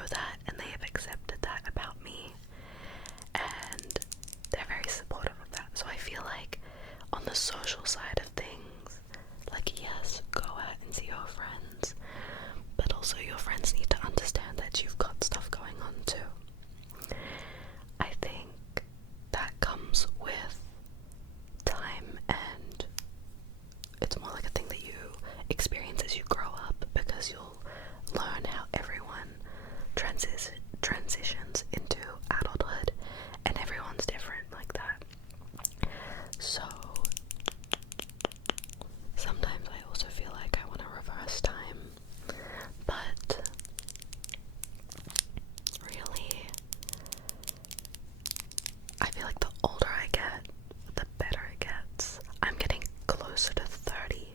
know that and they have accepted that about me, and they're very supportive of that. So I feel like on the social side of things, like, yes, go out and see your friends, but also your friends need to understand that you've got stuff going on too. I think that comes with time, and it's more like a thing that you experience as you grow up, because you'll learn how everyone transitions into adulthood, and everyone's different like that. So sometimes I also feel like I want to reverse time, but really, I feel like the older I get, the better it gets. I'm getting closer to 30.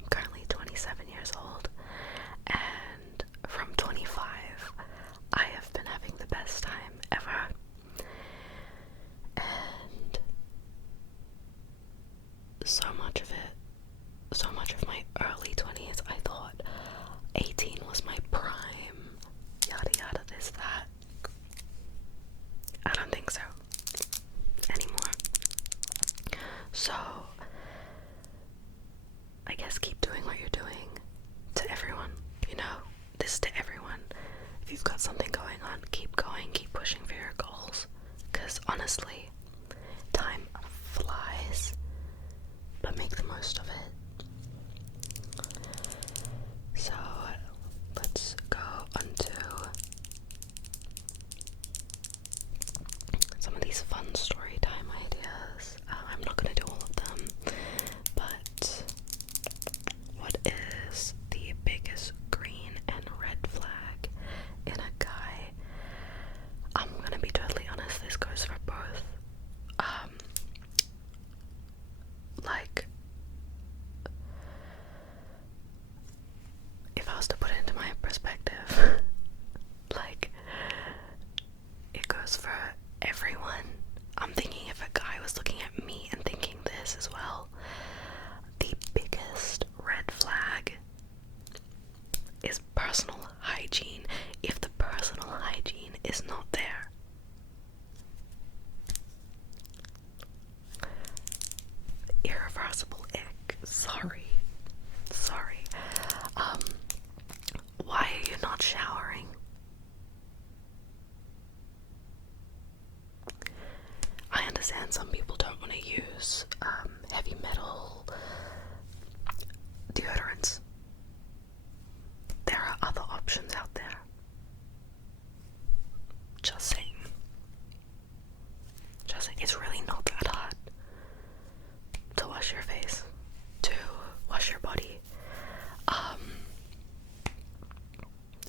I'm currently 27 years old, and from 25, I have been having the best time ever. And so much of my early 20s, I thought 18 was my prime, yada yada, this, that. I don't think so anymore. So I guess keep doing what you're doing. To everyone, you know, this is to everyone. If you've got something going on, keep going, keep pushing for your goals, because honestly, time flies, but make the most of it. So let's go onto some of these fun story time ideas. I'm not going to do all of them, but what is the biggest green and red flag in a guy? I'm going to be totally honest, this goes for both. Like, if I was to put it into my perspective, like, it goes for everyone. I'm thinking if a guy was looking at me and thinking this as well, the biggest red flag is personal hygiene. If the personal hygiene is not there, irreversible ick. Sorry. Why are you not showering? I understand some people don't want to use heavy metal deodorants. There are other options out there. Just saying. It's really not that hard to wash your face, to wash your body.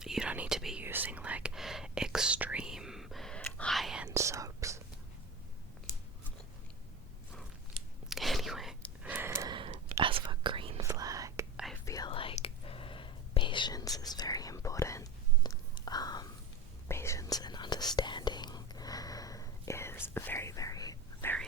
You don't need to be using like extreme high-end soaps. Anyway, as for green flag, I feel like patience is very important. Patience and understanding is very, very, very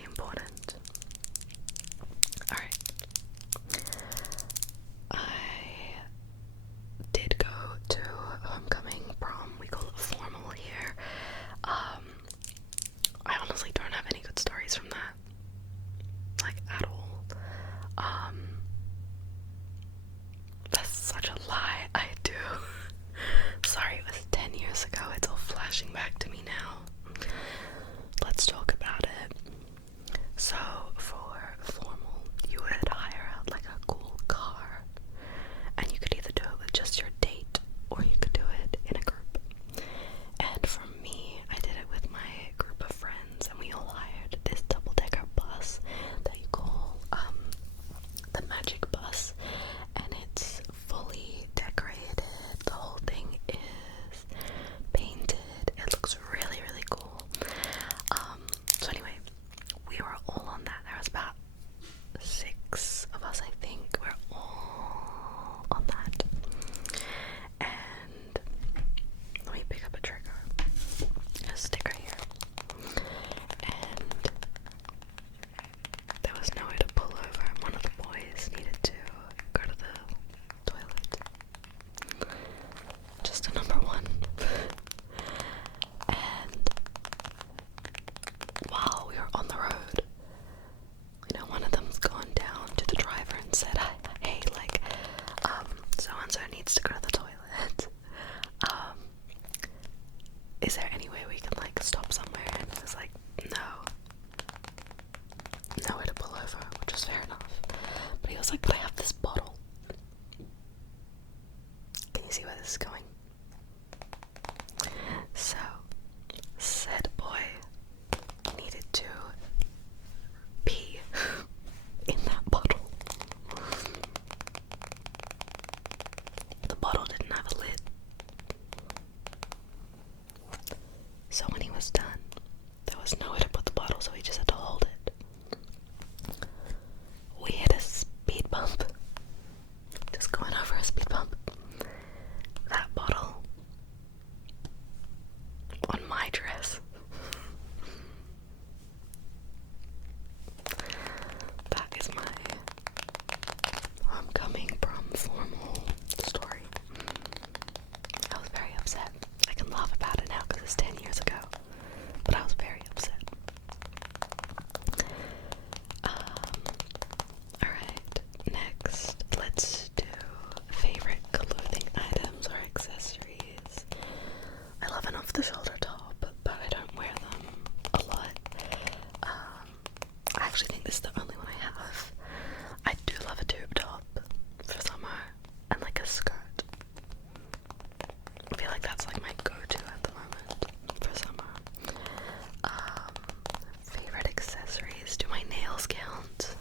bus stop somewhere, and he was like, nowhere to pull over, which was fair enough. But he was like, but I have this bottle. Can you see where this is going? So, said boy needed to pee in that bottle. The bottle didn't have a lid. So when he was done, there was nowhere to put the bottle, so he just had to hold it. We hit a speed bump. Just going over a speed bump. That bottle on my dress. That is my homecoming prom formal story. I was very upset. I can laugh about it now because it's 10 years ago, but I was very upset. Alright, next, let's do favorite clothing items or accessories. I love an off-the-shoulder top, but I don't wear them a lot. I actually think this is the only one I have. I do love a tube top for summer, and like a skirt. I feel like that's like my go-to at the moment for summer. Favorite accessories. Do my nails count?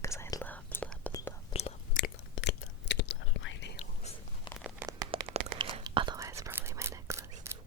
Because I love my nails. Otherwise, probably my necklace.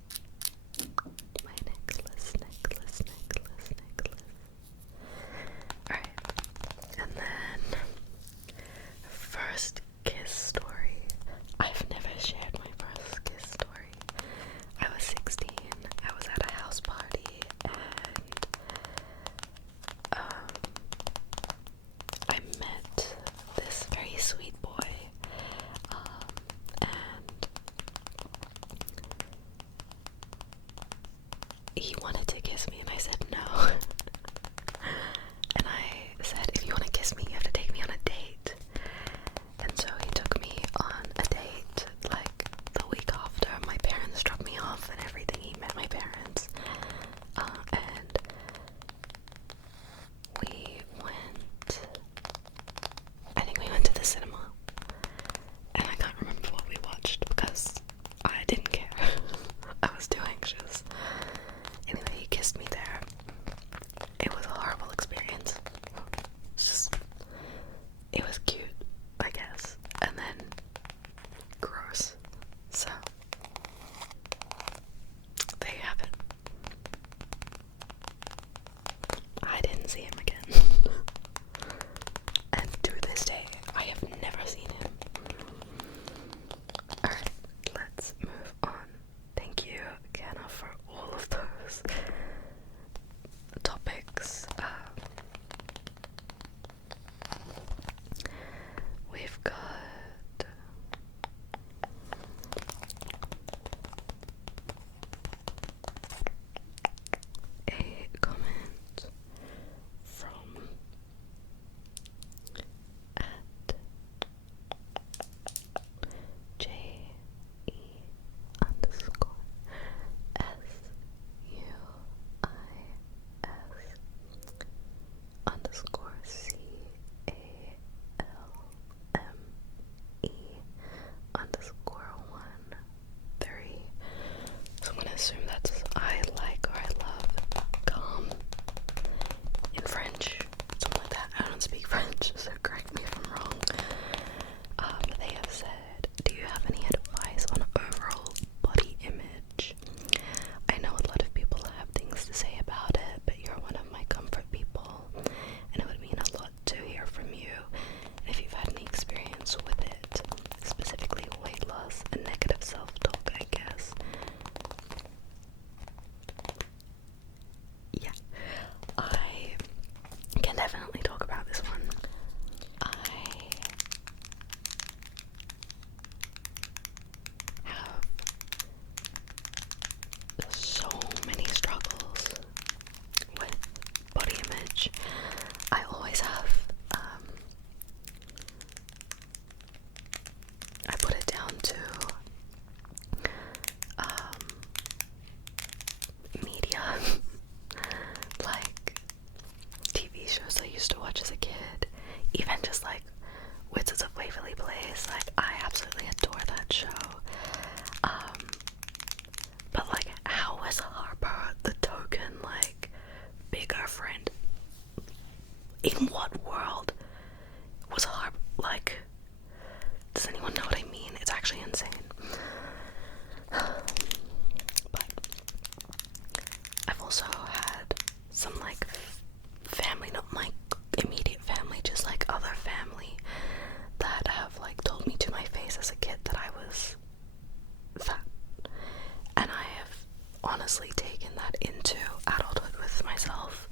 honestly taken that into adulthood with myself.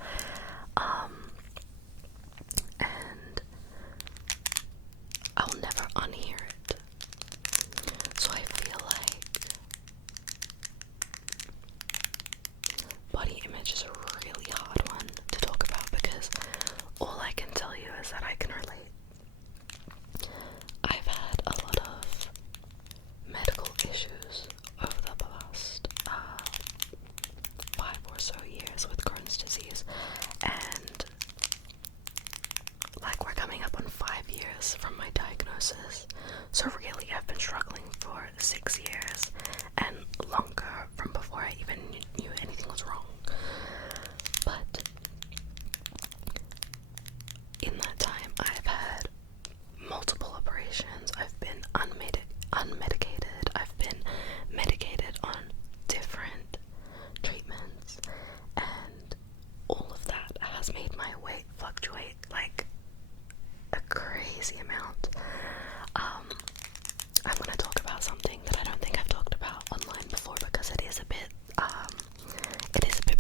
And I'll never unhear it. So I feel like body image is a really hard one to talk about because all I can tell you is that I can relate. I've had a lot of medical issues over the past 5 or so years with Crohn's disease, and like we're coming up on 5 years from my diagnosis, so really I've been struggling for 6 years and longer from before I even knew anything was wrong. But in that time I've had multiple operations, I've been unmedicated, I've been medicated on different treatments, and all of that has made my weight fluctuate like a crazy amount. I want to talk about something that I don't think I've talked about online before because it is a bit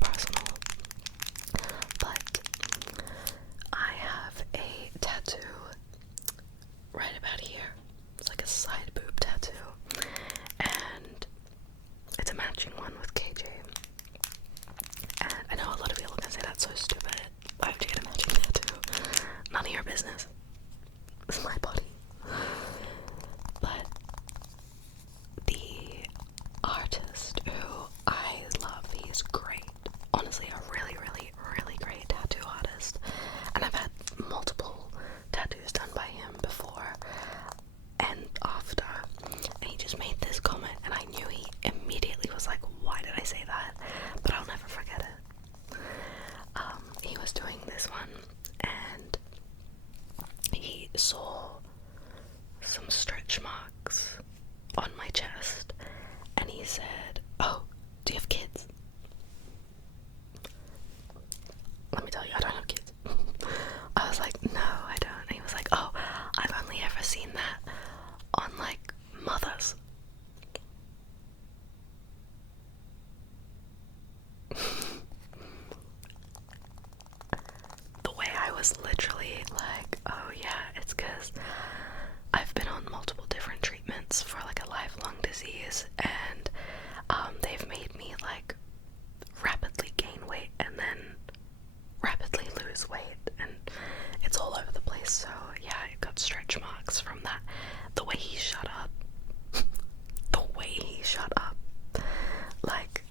personal, but I have a tattoo right about here. It's like a side boob tattoo, and it's a matching one with KJ. And I know a lot of people can say that's so stupid. Why would you get a matching tattoo? None of your business. It's my body. But the artist who I love, he's great. Honestly, a really, really, really great tattoo artist. And I've had multiple tattoos done by him before and after. And he just made this comment, and I knew he immediately was like, why did I say that? But I'll never forget it. He was doing this one, and he saw some stretch marks on my chest, and he said, oh, do you have kids? Let me tell you, I don't have kids. I was like, no, I don't. And he was like, oh, I've only ever seen that on like mothers. The way I was literally like, oh yeah, it's because I've been on multiple different treatments for like a lifelong disease, and they've made me like rapidly gain weight and then rapidly lose weight, and it's all over the place. So yeah, I got stretch marks from that. The way he shut up, like,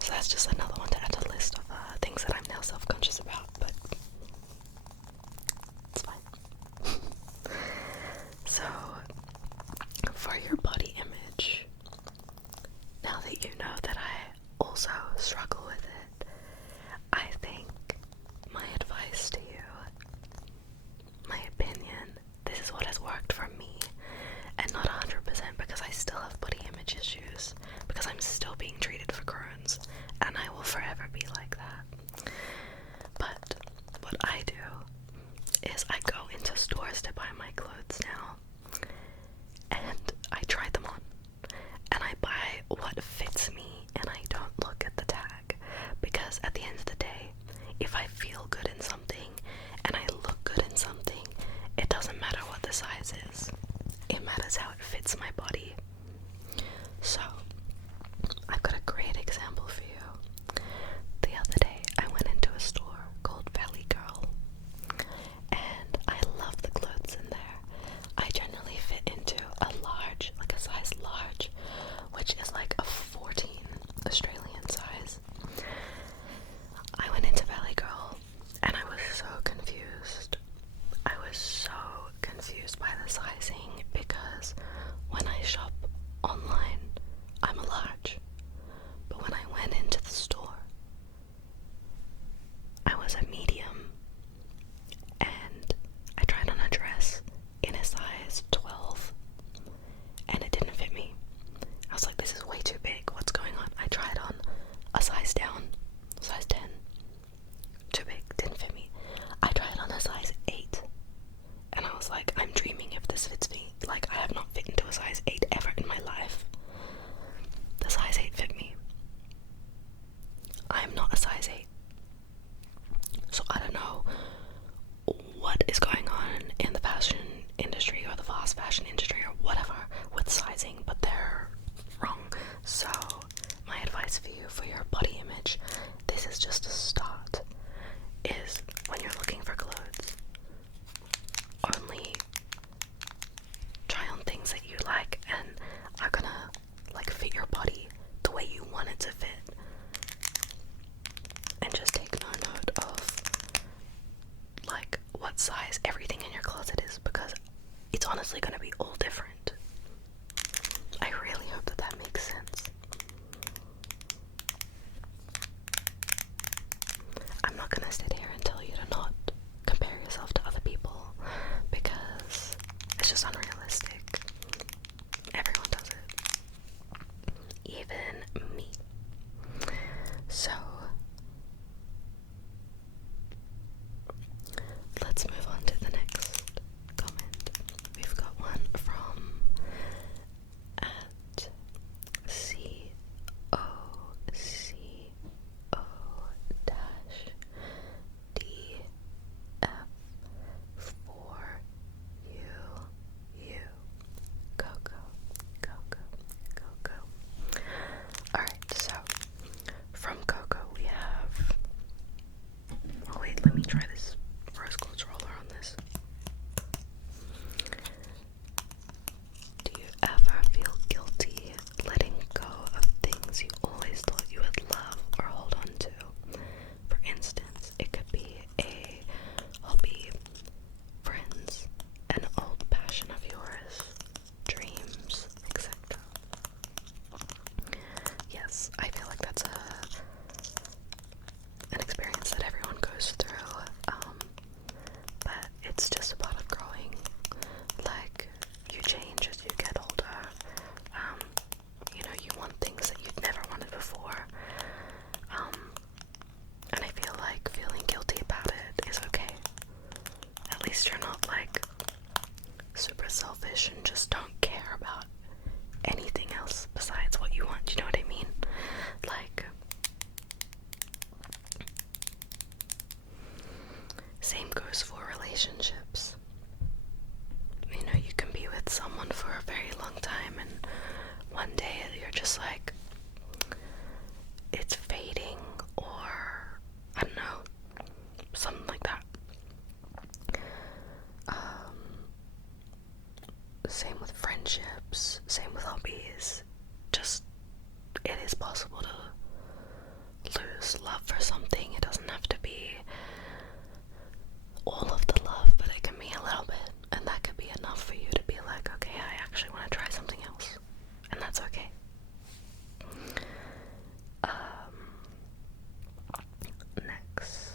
so that's just another one to add to the list of things that I'm now self-conscious about, but it's fine. So for your body image, now that you know that I also struggle with it, I think my advice to you, my opinion, this is what has worked for me, and not 100% because I still have body image issues, because I'm still being treated for Crohn's, and I will forever be like that. But what I do is I go into stores to buy my clothes now, and I try them on, and I buy what fits me, and I don't look at the tag, because at the end of the day, if I feel good in something and I look good in something, it doesn't matter what the size is. It matters how it fits my body. So I've got a great example for you. The other day I went into a store called Valley Girl, and I love the clothes in there. I generally fit into a large, like a size large, which is like a 14 Australian size. I went into Valley Girl and I was so confused. I was so confused by the size for your body image, this is just a start. Is when you're looking for clothes, only try on things that you like and are gonna like fit your body the way you want it to fit, and just take no note of like what size everything in your closet is, because it's honestly gonna be all different. I really hope that that makes sense. I'm not gonna sit here and tell you to not compare yourself to other people, because it's just unrealistic. Everyone does it. Even me. So let's move on to the next comment. We've got one from at COCO-DF4UU. Coco. Alright, so from Coco we have, oh wait, let me try this rose quartz roller on this. Do you ever feel guilty letting go of things you always thought you would love or hold on to? For instance, it could be a hobby, friends, an old passion of yours, dreams, etc. Yes, I feel like that's an experience that everyone goes through, but it's just a part of growing. Like, you change as you get older. You know, you want things that you'd never wanted before, and I feel like feeling guilty about it is okay. At least you're not like super selfish and just don't care about anything else besides what you want. You know what I mean? Like, same goes for relationships. You know, you can be with someone for a very long time and one day you're just like, it's fading, or I don't know, something like that. Same with friendships, same with hobbies. Just, it is possible to lose love for something. It doesn't have to be all of the love, but it can be a little bit, and that could be enough for you to be like, okay, I actually want to try something else, and that's okay. Next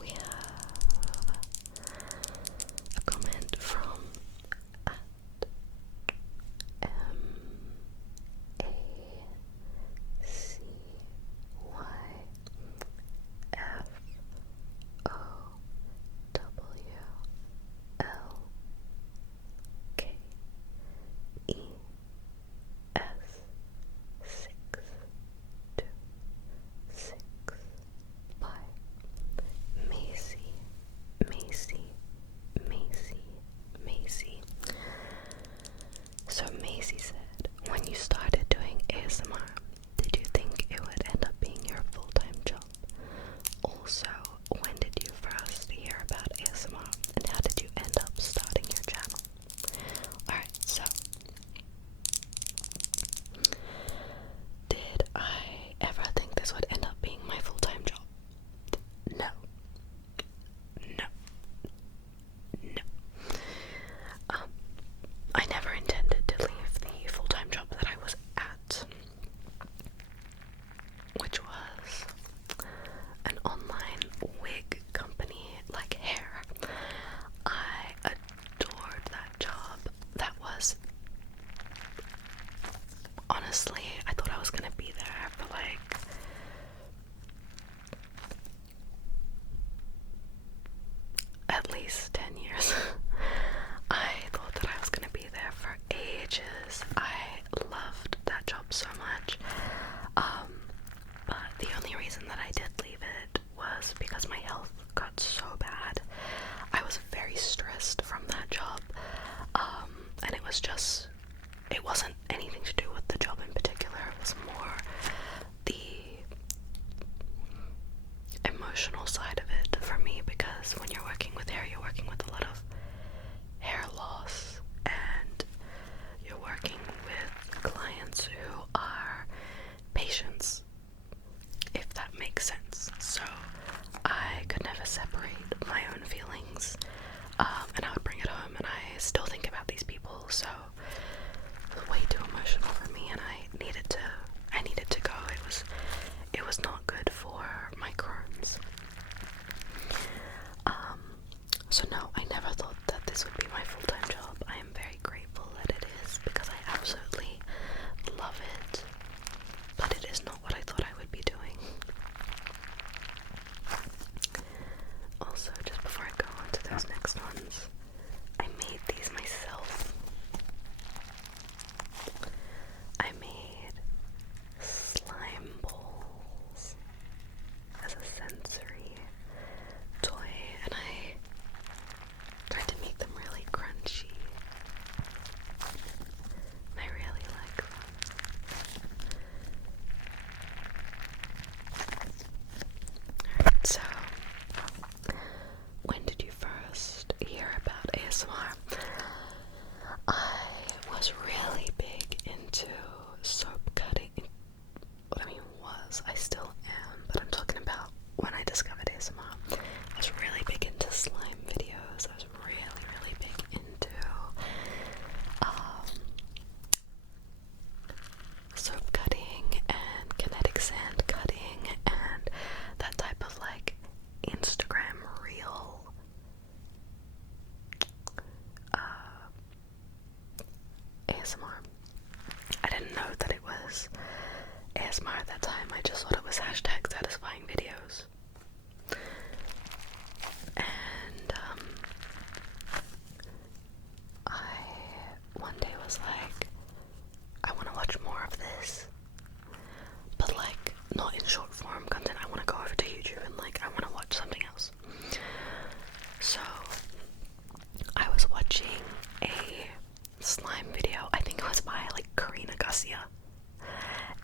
we have a comment from Macy. So Macy said, when you started doing ASMR, did you think it would end up being your full-time job? Also, when did you first hear about ASMR, and how did you end up starting your channel? Alright, so did I ever think this would end up being my full-time job? No. I never intended to leave the full-time job that I was at, which was an online wig company, like hair. I adored that job. That was, honestly, I thought I was gonna be there for like at least 10 years. I thought that I was gonna be there for ages. I loved that job so much. But the only reason that I did leave it was because my health got so bad. I was very stressed from that job. And it wasn't anything to do with the job in particular. It was more was ASMR at that time. I just thought it was hashtag satisfying videos. And I one day was like, I want to watch more of this, but like not in short form content. I want to go over to YouTube and like I want to watch something else. So I was watching a slime video. I think it was by like Karina Garcia,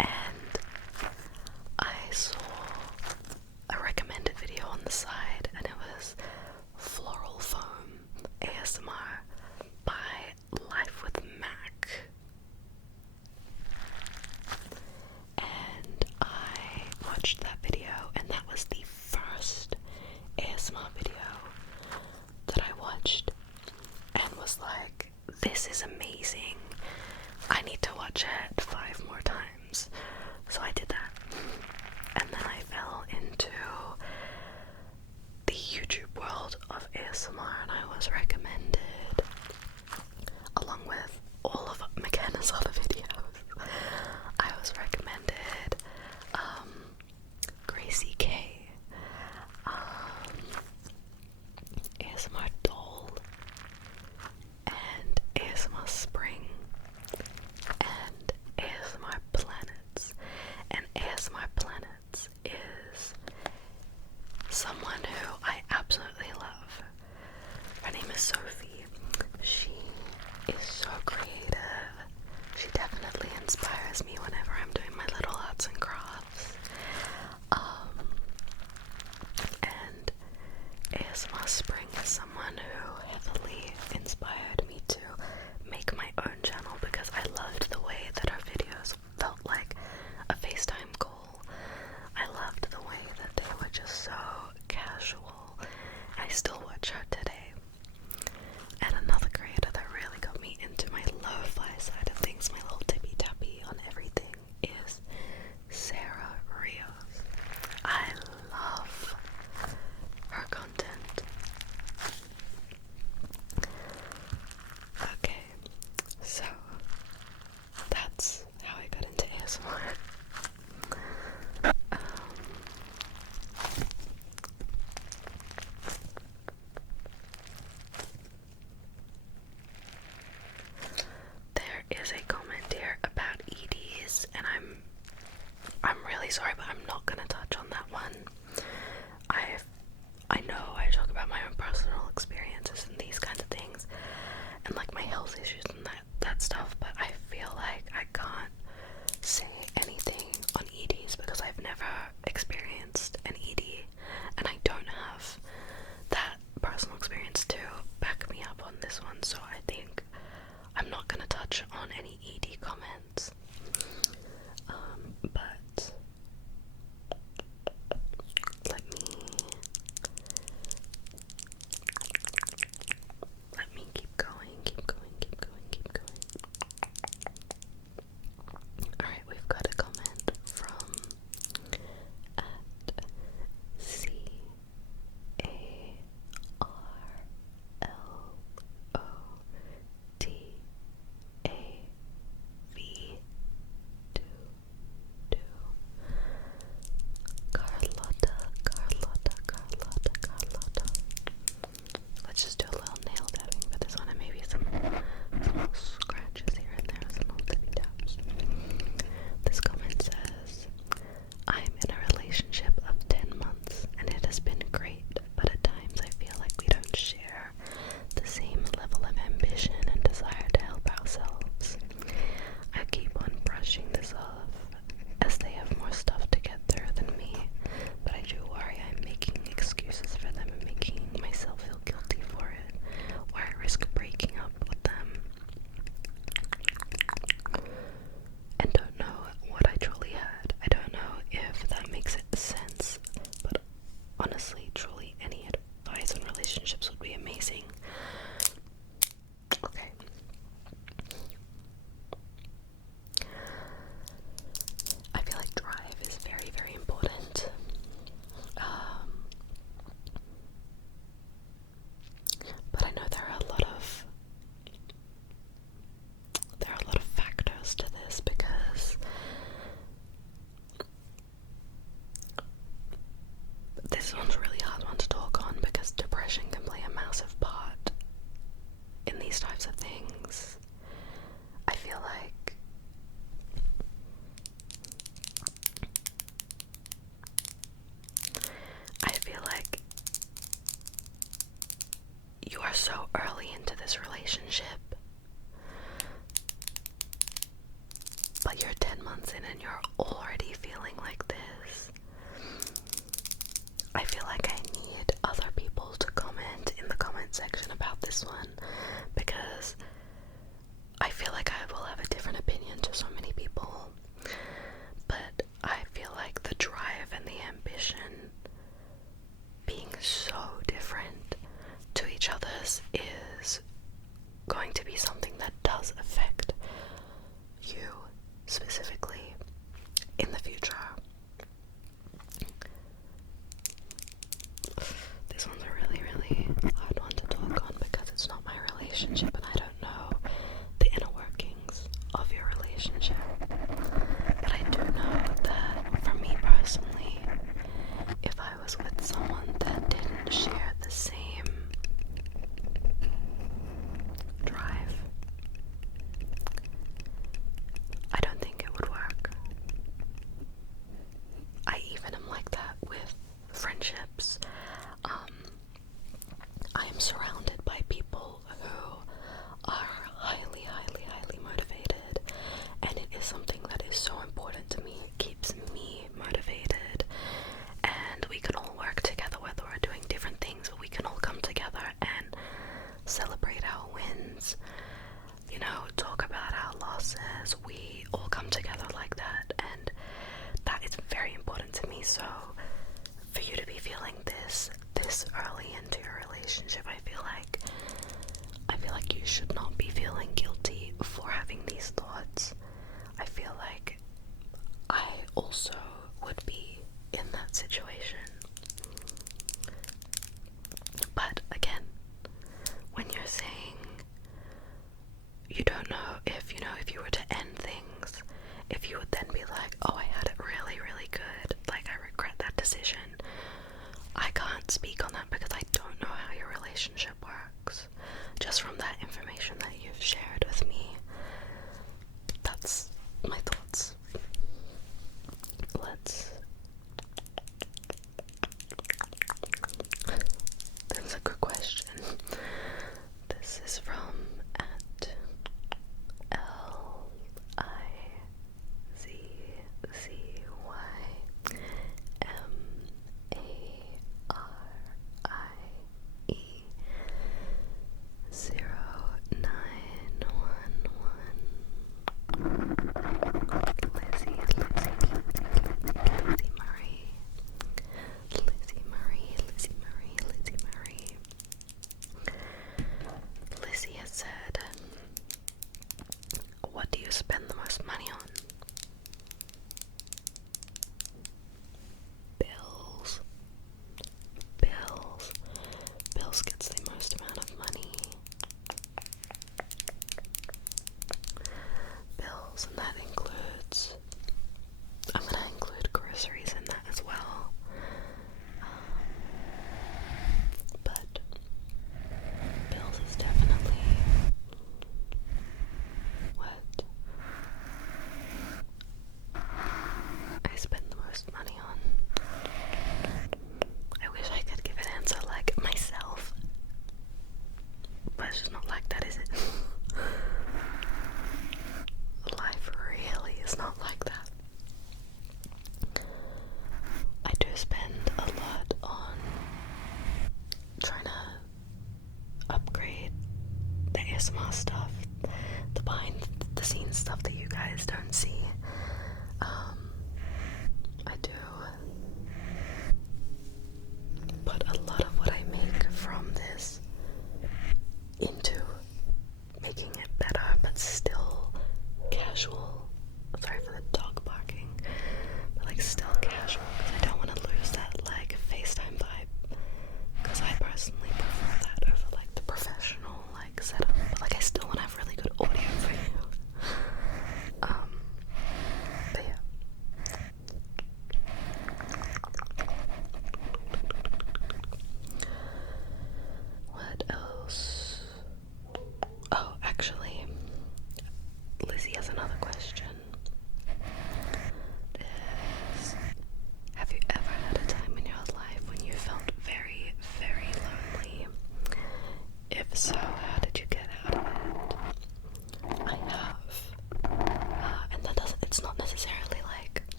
and I saw a recommended video on the side, and it was Floral Foam ASMR by Life with Mac. And I watched that video, and that was the first ASMR video that I watched and was like, this is amazing. I need to watch it 5 more times. So I did that. And then I fell into the YouTube world of ASMR, and I was recommended, along with all of McKenna's other videos, I was recommended Gracie K, ASMR Doll, and ASMR Spring, and ASMR Planets. And ASMR Planets is someone who I absolutely love. Her name is Sophie. She is so creative. She definitely inspires me whenever I'm doing my little arts and crafts. And ASMR Spring is someone who heavily inspired me to make my own channel because I loved the way that her videos felt like a FaceTime call. I loved the way that they were just so casual. I still watch her today. And another creator that really got me into my lo-fi side of things, my little tippy tappy on everything, is Sarah Rios. I love her content. Okay, so that's how I got into ASMR. There is a comment here about EDs, and I'm really sorry, but I'm not gonna touch on that one. I know I talk about my own personal experiences and these kinds of things, and like my health issues and that stuff, but I feel like I can't say anything on EDs because I've never experienced an ED, and I don't have that personal experience to back me up on this one, so I think I'm not gonna touch on any ED comments. But let me keep going. months in and you're already feeling like this, I feel like I need other people to comment in the comment section about this one, because I feel like I will have a different opinion to so many people, but I feel like the drive and the ambition being so different to each other's is going to be something that does affect you specifically in the future. This one's a really, really hard one to talk on because it's not my relationship and I don't know the inner workings of your relationship. But I do know that for me personally, if I was with someone that didn't share the same drive, I don't think it would work. I even am like that with friendships. I am surrounded by people who are highly, highly, highly motivated, and it is something that is so important to me. It keeps me motivated, and we can all work together, whether we're doing different things, but we can all come together and celebrate our wins, you know, talk about our losses. We all come together like that, and that is very important to me. So for you to be feeling this early into your relationship, I feel like you should not be feeling guilty for having these thoughts. I feel like I also would be in that situation. But again, when you're saying you don't know if, you know, if you were to end things, if you would then be like, oh, I had it really, really good, like I regret that decision. I can't speak on that because I don't know how your relationship works. Just from that information that you've shared with me, that's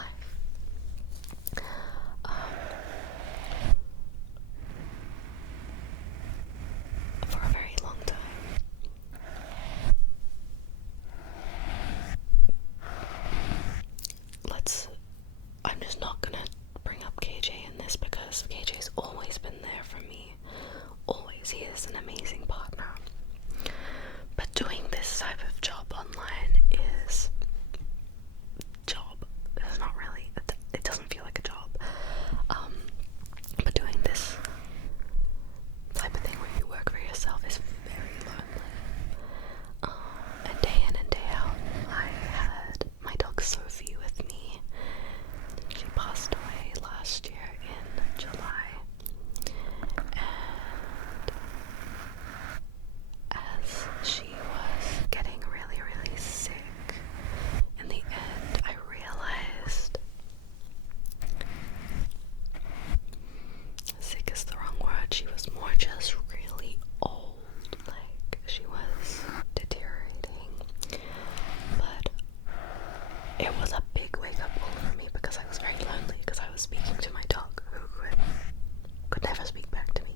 life. For a very long time. I'm just not gonna bring up KJ in this because KJ's always been there for me. Always. He is an amazing partner. But doing this type of job online is job. It's not really, it doesn't feel like a job. But doing this type of thing where you work for yourself is very lonely. And day in and day out, I had my dog Sophie with me. She passed away last year in July. And as she was getting really, really sick, in the end, I realized sick is the wrong word. She was more just really old. Like, she was deteriorating. But it was a big wake-up call for me because I was very lonely because I was speaking to my dog who could never speak back to me.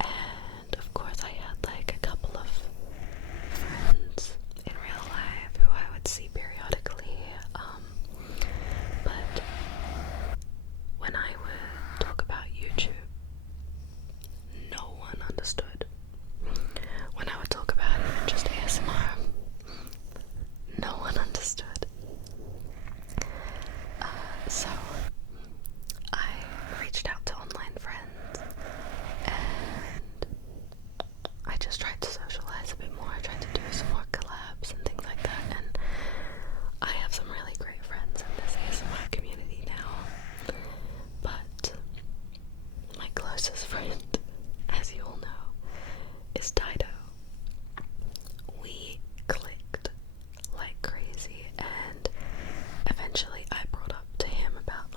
And of course I had like a couple of friends in real life who I would see periodically, but when I would talk about YouTube, no one understood. When I would talk about even just ASMR, no one understood. So I reached out to online friends and I just tried to socialize a bit more. I tried to do some more collabs and things like that, and I have some really great friends in this ASMR community now. But my closest friend, as you all know, is Dido. We clicked like crazy, and eventually I brought up to him about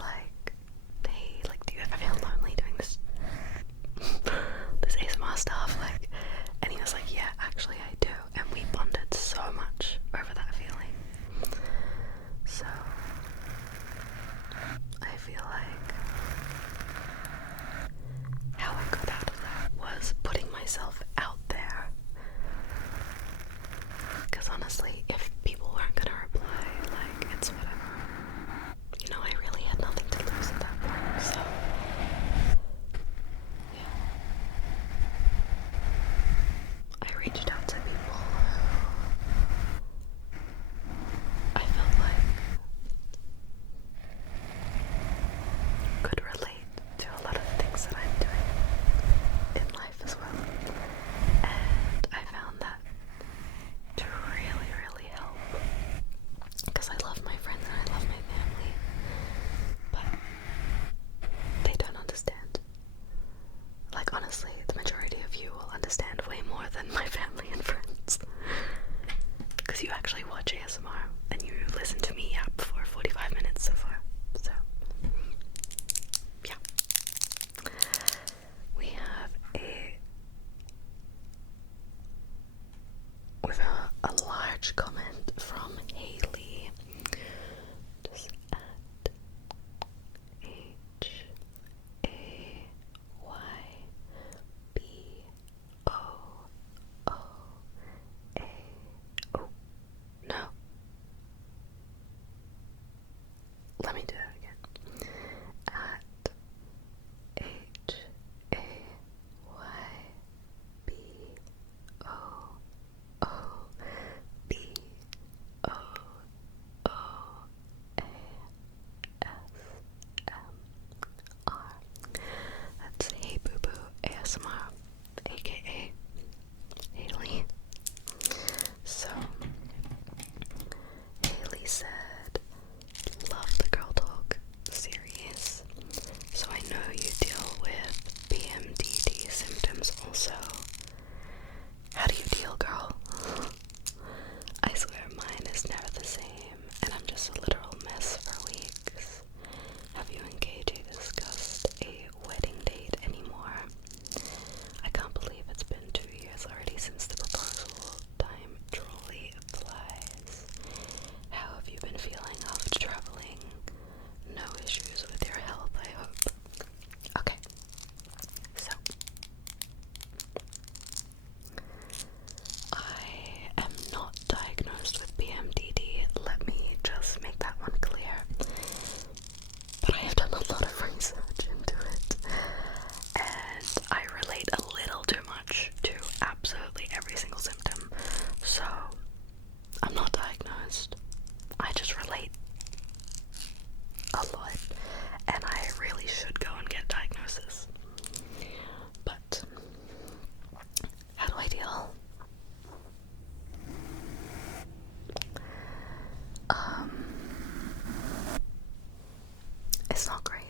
It's not great.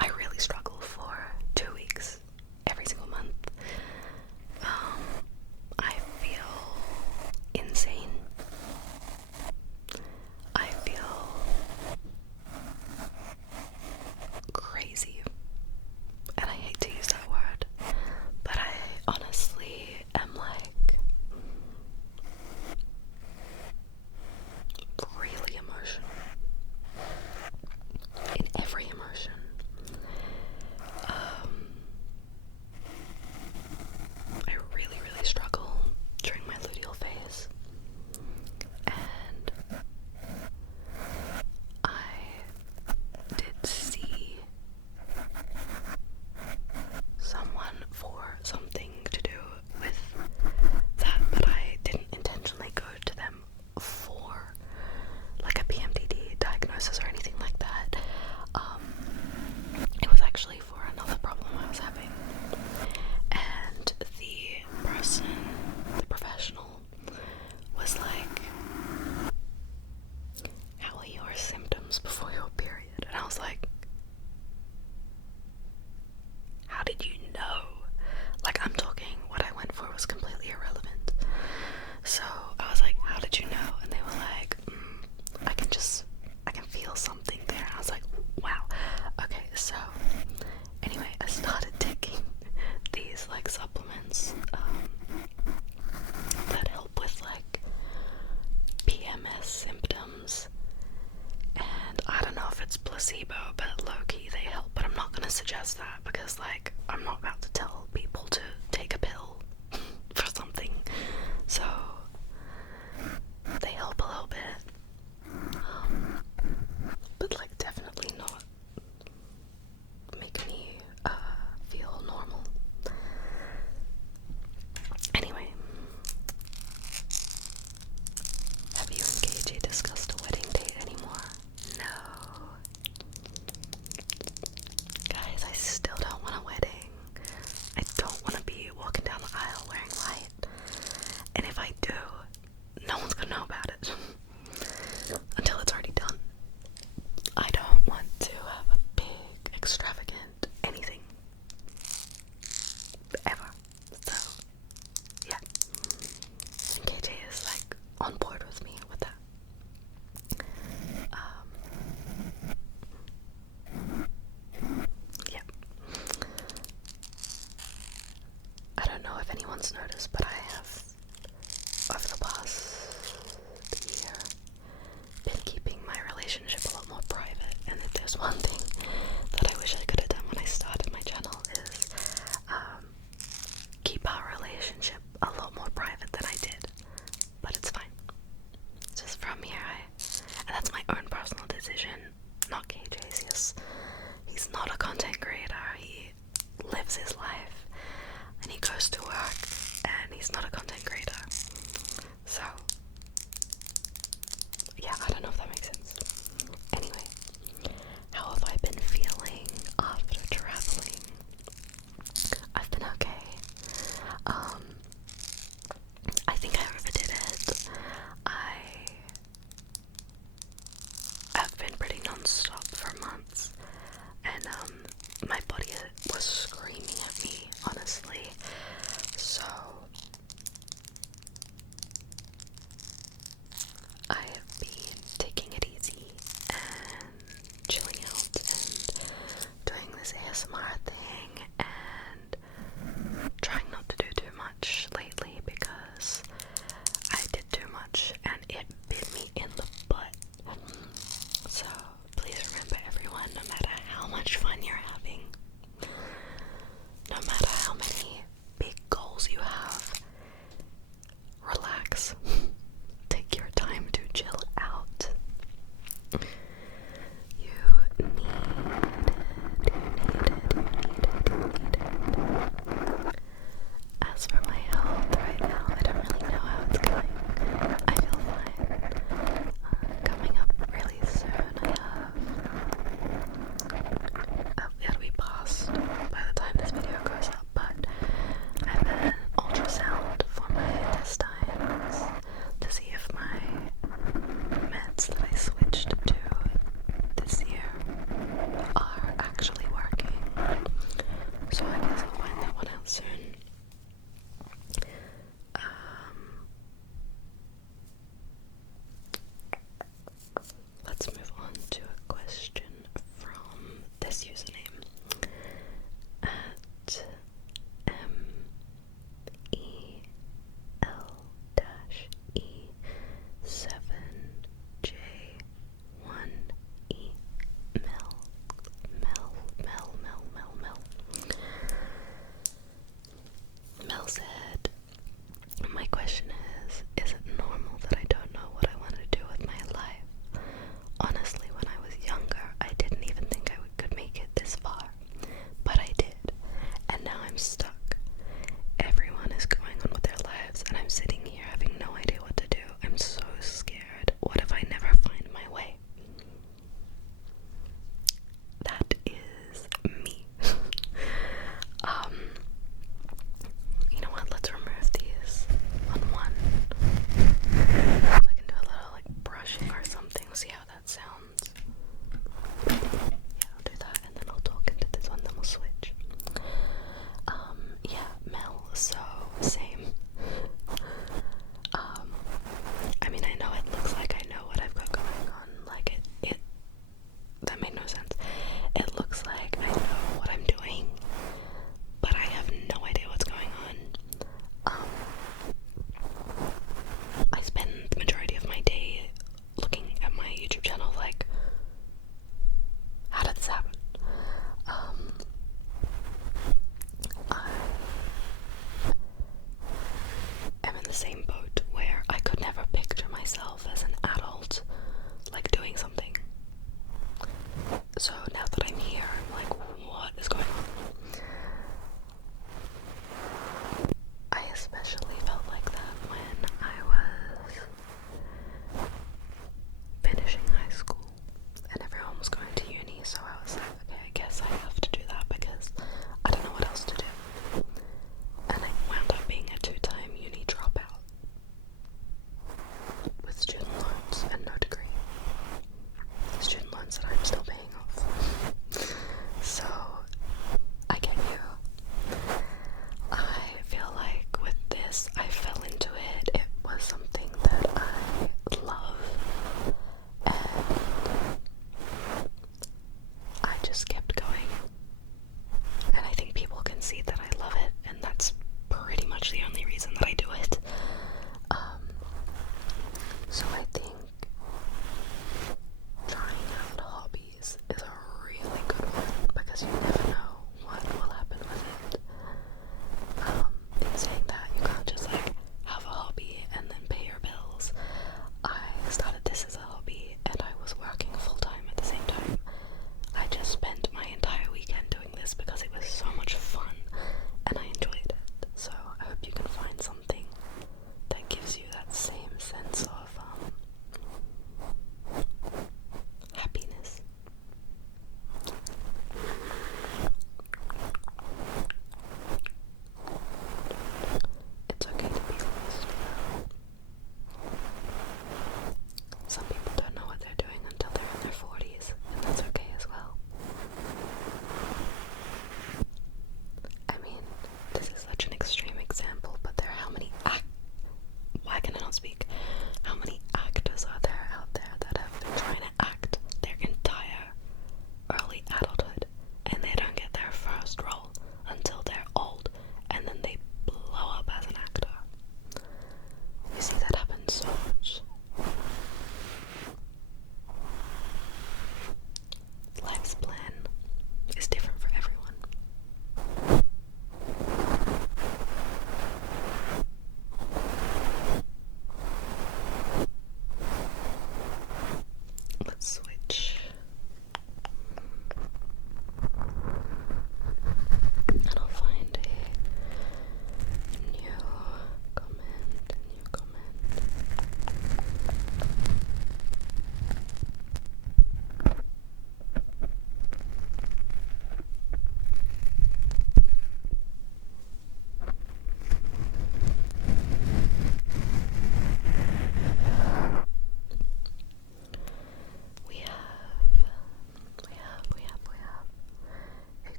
I really struggle for 2 weeks every single month. I feel insane. I feel crazy. And I hate to use that word, but I honestly am like really emotional in every emotion. I really, really struggle during my luteal phase, and I did see someone for something to do with that, but I didn't intentionally go to them for like a PMDD diagnosis or anything like that. It was actually for another problem I was having, and the person, the professional, was like, how are your symptoms before your period? And I was like, how did you know? Like, I'm talking, what I went for was completely irrelevant. So I was like, how did you know? And they were like, I can feel something there. I was like, wow. Okay, so anyway, I started taking these like supplements that help with like PMS symptoms, and I don't know if it's placebo, but low-key they help, but I'm not gonna suggest that because like I'm not about to tell people to take a pill for something. So they help a little bit, but like definitely not make me feel normal. Anyway, have you and KJ discussed a wedding date anymore? No. Guys, I still don't want a wedding. I don't want to be walking down the aisle wearing white. And if I do, no one's gonna know about it until it's already done. I don't want to have a big, extravagant anything. Ever. So, yeah. And KJ is like on board with me with that. Yeah. I don't know if anyone's noticed, but I have, over the past year, been keeping my relationship a lot more private. And if there's one thing that I wish I could have done when I started my channel is keep our relationship a lot more private than I did. But it's fine. Just from here, and that's my own personal decision, not KJ's. He's not a content creator. He lives his life and he goes to work, and he's not a content creator. So yeah, I don't know if that makes sense. Anyway, how have I been feeling after traveling? I've been okay. I think I overdid it. I have been pretty non-stop for months, and my body was screaming at me, honestly. So I have been taking it easy and chilling out and doing this ASMR thing and trying not to do too much lately because I did too much and it bit me in the butt. So please remember, everyone, no matter how much fun you're having, no matter how many big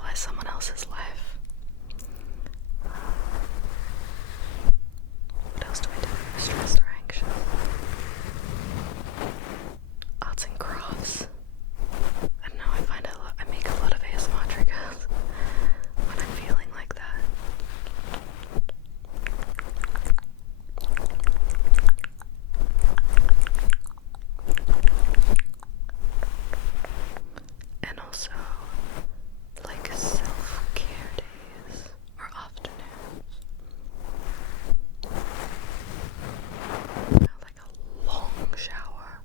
idealize someone else's life. What else do I do? Stressed or anxious? Arts and crafts. I don't know, I make a lot of ASMR triggers when I'm feeling like that. And also, like self-care days or afternoons. Like a long shower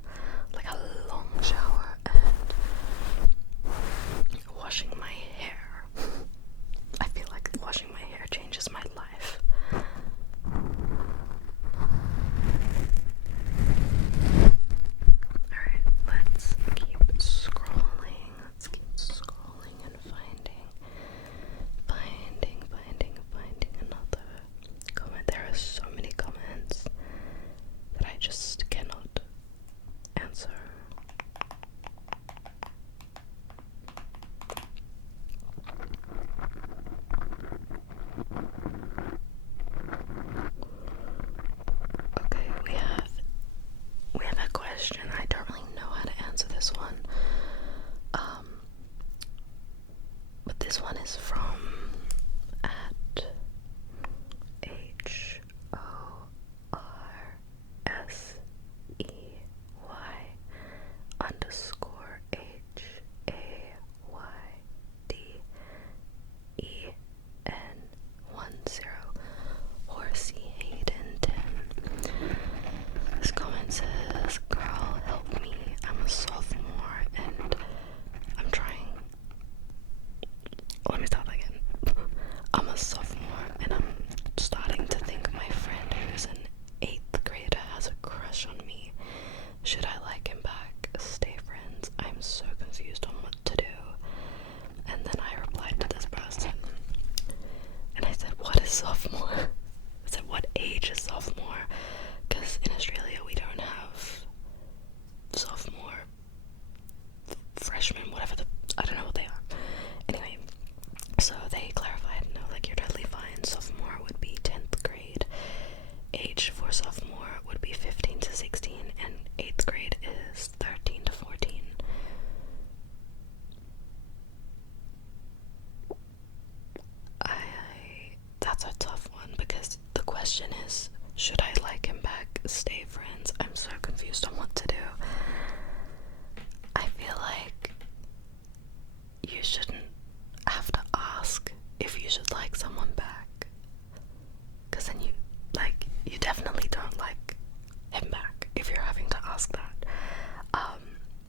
and washing my hair. I feel like washing my hair changes my life. Alright, let's keep scrolling. And finding another comment. There are so many comments that I just cannot answer. Okay, we have a question. I don't really know how to answer this one. But this one is from at HORSEYY_HAYDEN10. Horsey Hayden 10. This comment says, "Girl, help me. I'm a sophomore and I'm trying." Let me start again. I'm a sophomore and I'm starting to think my friend who's an 8th grader has a crush on me. Should I like him back? Stay friends. I'm so confused on what to do. And then I replied to this person and I said, "What is sophomore?" I said, "What age is sophomore?" Because in Australia we don't have sophomore, freshman, whatever I don't know what they are. Anyway, so they clarified, no, like, you're totally fine. Sophomore would be 10th grade. Age for sophomore would be 15 to 16, and 8th grade is 13 to 14. That's a tough one because the question is, should I like him back? Stay friends. I'm so confused on what to do. I feel like you shouldn't have to ask if you should like someone back, because then you definitely don't like him back if you're having to ask that.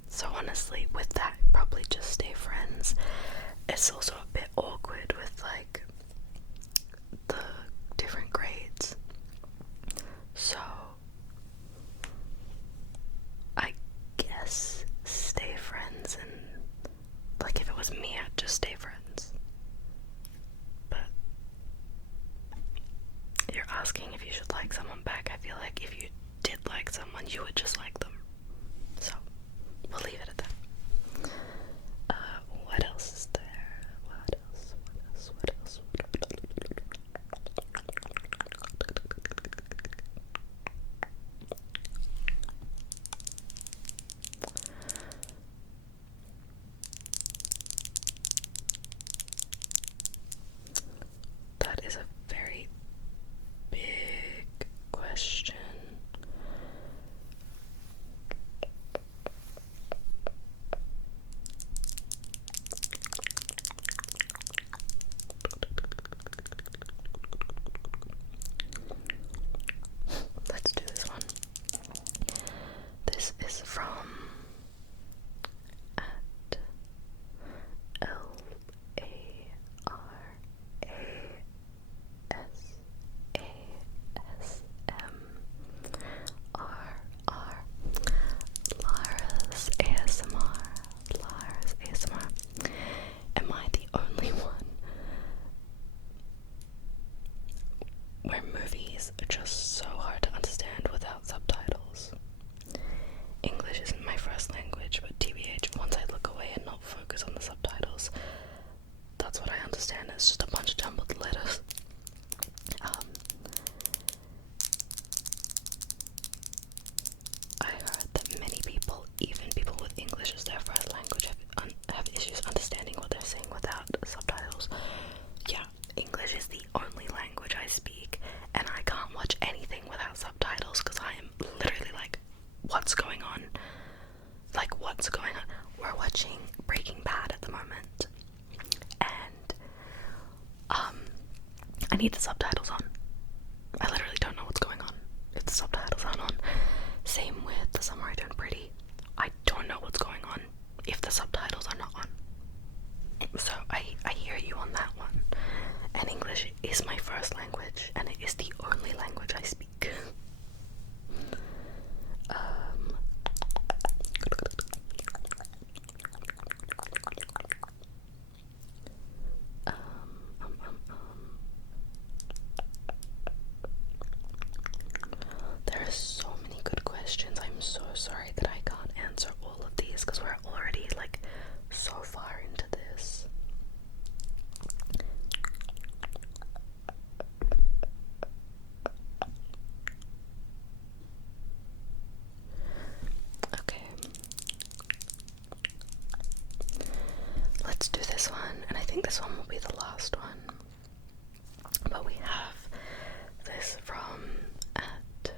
So honestly, with that, probably just stay friends. It's also a bit awkward with like the different grades, so I guess stay friends, and like if it was me I'd just stay friends. But you're asking if you should like someone back. I feel like if you did like someone, you would just like them. So we'll leave it at that. What else is there? What else? understand. It's just a bunch of jumbled letters. I heard that many people, even people with English as their first language, have issues understanding what they're saying without subtitles. Yeah, English is the only language I speak, and I can't watch anything without subtitles because I am literally like, what's going on? Like, what's going on? We're watching Breaking Bad at the moment, and I need the subtitles on. I literally don't know what's going on if the subtitles aren't on. Same with The Summer I Turned Pretty. I don't know what's going on if the subtitles are not on. So I hear you on that one. And English is my first language, and it is the only language I speak. There are so many good questions. I'm so sorry that I can't answer all of these because we're already like so far into this. Okay. Let's do this one, and I think this one will be the last one. But we have this from at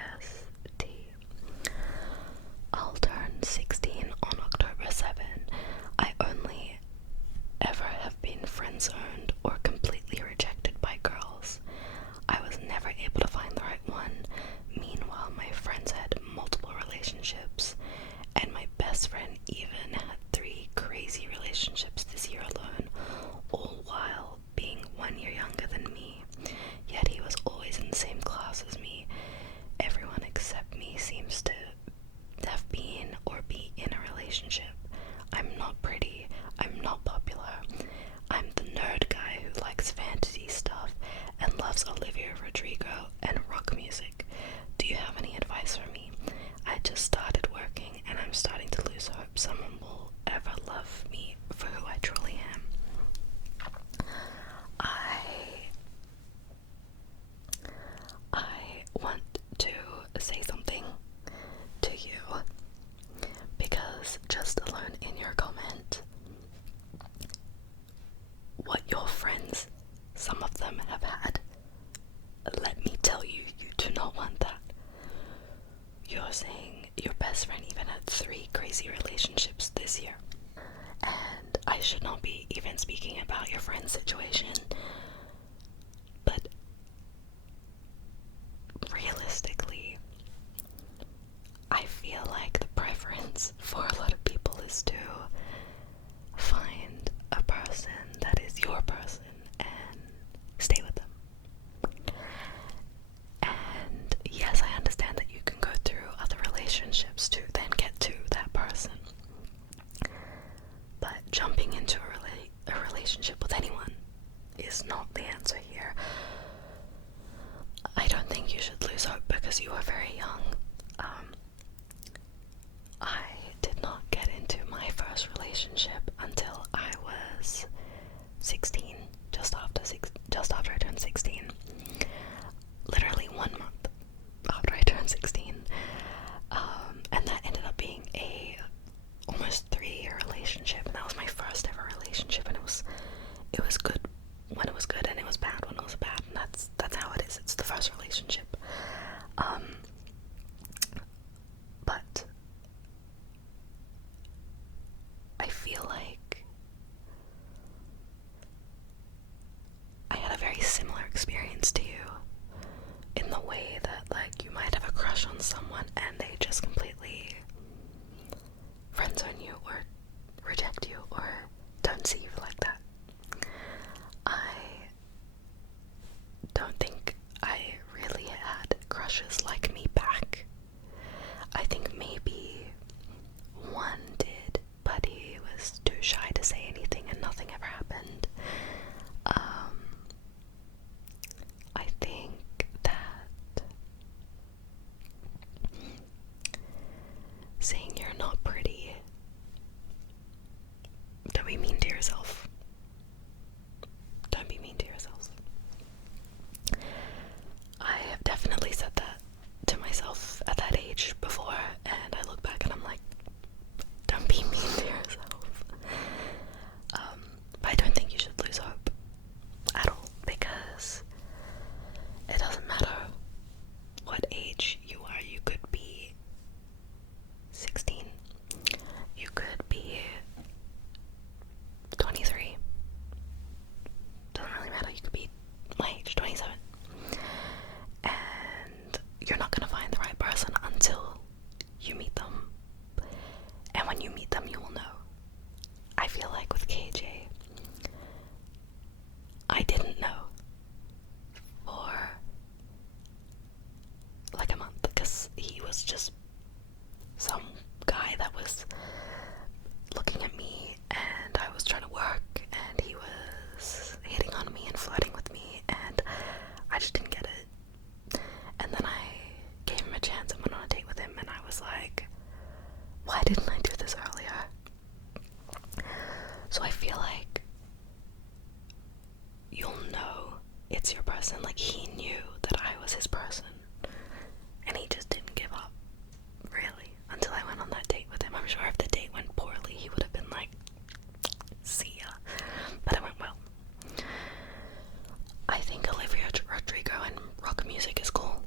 LE_DARK_PST. I'll turn 16 on October 7. I only ever have been friend-zoned or completely rejected by girls. I was never able to find the right one. Meanwhile, my friends had multiple relationships, and my best friend even had 3 crazy relationships this year alone, all while being 1 year younger than me. Yet he was always in the same class as me. Everyone except me seems to have been or be in a relationship. I'm not pretty. I'm not popular. I'm the nerd guy who likes fantasy stuff and loves Olivia Rodrigo and rock music. Do you have any advice for me? I just started working and I'm starting to lose hope someone will ever love me for who I truly am. I want to say something to you because just alone in your comment, what your friends, some of them have had, let me tell you, you do not want that. You're saying your best friend even had 3 crazy relationships this year. And I should not be even speaking about your friend's situation, but realistically, I feel like the preference for a lot of people is to find a person that is your person and stay with them. And yes, I understand that you can go through other relationships to then get to that person. But jumping into a relationship with anyone is not the answer here. I don't think you should lose hope because you are very young. I did not get into my first relationship until I was 16, just after I turned 16. Literally 1 month after I turned 16. And that ended up being a almost 3-year relationship, and that was my first ever relationship, and it was good when it was good, and it was bad when it was bad, and that's how it is. It's the first relationship. But I feel like I had a very similar experience to you in the way that, like, you might have a crush on someone and they just completely friendzone you or reject you or don't see you like that. I don't think I really had crushes like me back. I think maybe one did, but he was too shy to say anything and nothing ever happened. I think that you're not gonna find the right person until you meet them. And when you meet them, you will know. I feel like with KJ, I didn't know for like a month because he was just some guy that was looking at me and I was trying to work and he was hitting on me and flirting with me and I just didn't get it. And then I gave him a chance and went on a date with him and I was like, why didn't I do this earlier? So I feel like you'll know it's your person. Like, he knew that I was his person and he just didn't give up, really, until I went on that date with him. I'm sure if the date went poorly he would have been like, see ya, but it went well. I think Olivia Rodrigo and rock music is cool.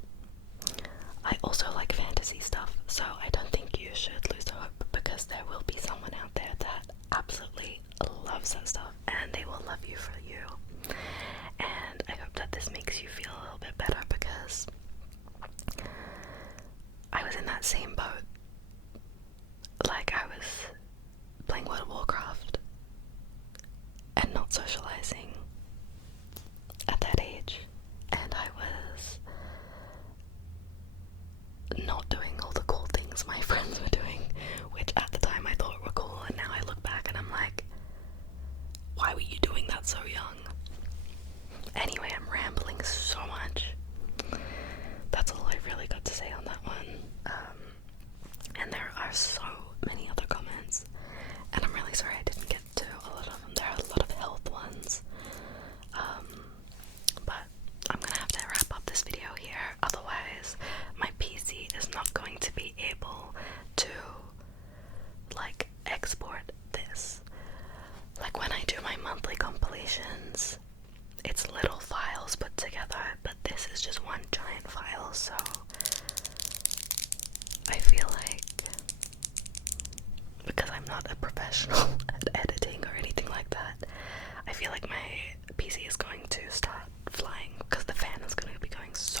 I also like fantasy stuff, so I don't think you should lose hope because there will be someone out there that absolutely loves that stuff and they will love you for you. And I hope that this makes you feel a little bit better because I was in that same boat. Like, I was playing World of Warcraft and not socializing at that age, and I was not doing all the cool things my friends were doing, which at the time I thought were cool, and now I look back and I'm like, why were you doing that so young? Anyway, I'm rambling so much. That's all I really got to say on that one. And there are so many other comments, and I'm really sorry I didn't get to a lot of them. There are a lot of health ones. But I'm gonna have to wrap up this video here, otherwise my PC is not going to be able to like export this. Like when I do my monthly compilations, it's little files put together, but this is just one giant file, so I feel like, because I'm not a professional at editing or anything like that, I feel like my PC is going to start flying because the fan is going to be going so